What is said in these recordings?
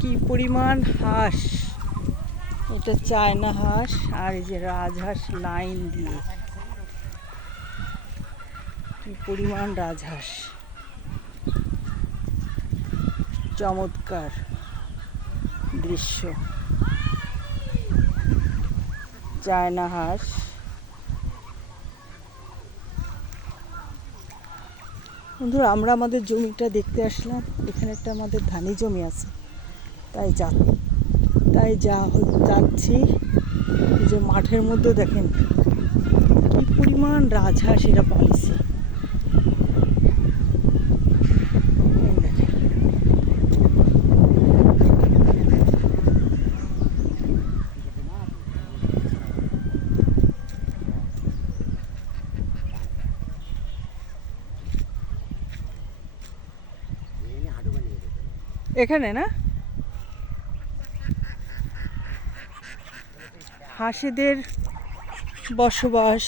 কি পরিমাণ হাঁস, এটা চায়না হাঁস আর এই যে রাজহাঁস লাইন দিয়ে, কি পরিমাণ রাজহাঁস, চমৎকার দৃশ্য। চায়না হাঁস, বন্ধুরা আমরা আমাদের জমিটা দেখতে আসলাম। এখানে একটা আমাদের ধানি জমি আছে, তাই যাচ্ছি। যে মাঠের মধ্যে দেখেন কি পরিমাণ রাজহাঁস এরা পালিয়েছে। এখানে না হাঁসেদের বসবাস।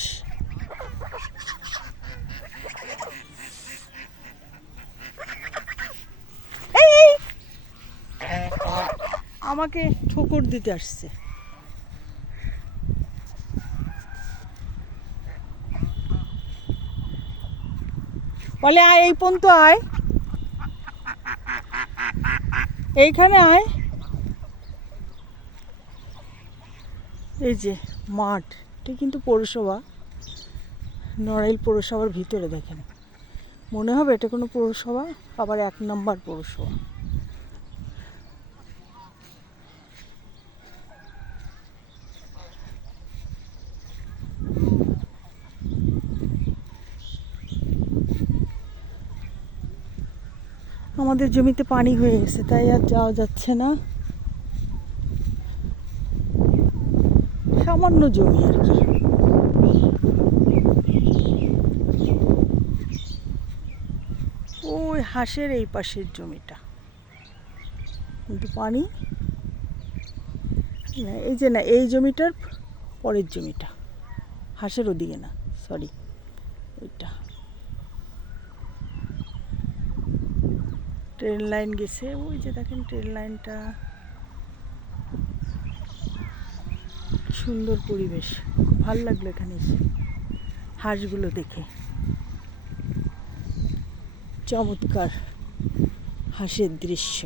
আমাকে ঠোকর দিতে আসছে। বলে আয়, এই পর্যন্ত আয়, এইখানে আয়। এই যে মাঠ, এটা কিন্তু পৌরসভা, নড়াইল পৌরসভার ভিতরে। দেখেন মনে হবে এটা কোনো পৌরসভা, আবার 1 নম্বর পৌরসভা। আমাদের জমিতে পানি হয়ে গেছে, তাই আর যাওয়া যাচ্ছে না। সামান্য জমি আর কি। ওই হাঁসের এই পাশের জমিটা কিন্তু পানি না, এই যে না, এই জমিটার পরের জমিটা, হাঁসের ওদিকে না, সরি, ওইটা। ট্রেন লাইন গেছে, ওই যে দেখেন ট্রেন লাইনটা। সুন্দর পরিবেশ, খুব ভালো লাগলো এখানে এসে হাঁসগুলো দেখে। চমৎকার হাঁসের দৃশ্য।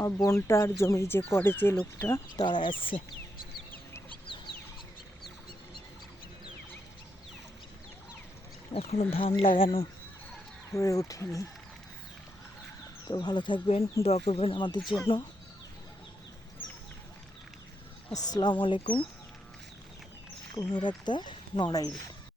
আর বোনটার জমি যে করেছে লোকটা, তারা আসছে। এখনো ধান লাগানো হয়ে ওঠেনি। তো ভালো থাকবেন, দোয়া করবেন আমাদের জন্য। আসসালামু আলাইকুম। কুমির আক্তার, নড়াইল।